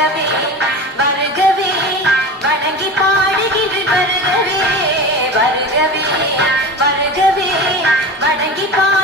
வருகவே வருகவே வணங்கி பாடுகின்ற வருகவே வருகவே வருகவே வணங்கி பா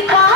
keep on.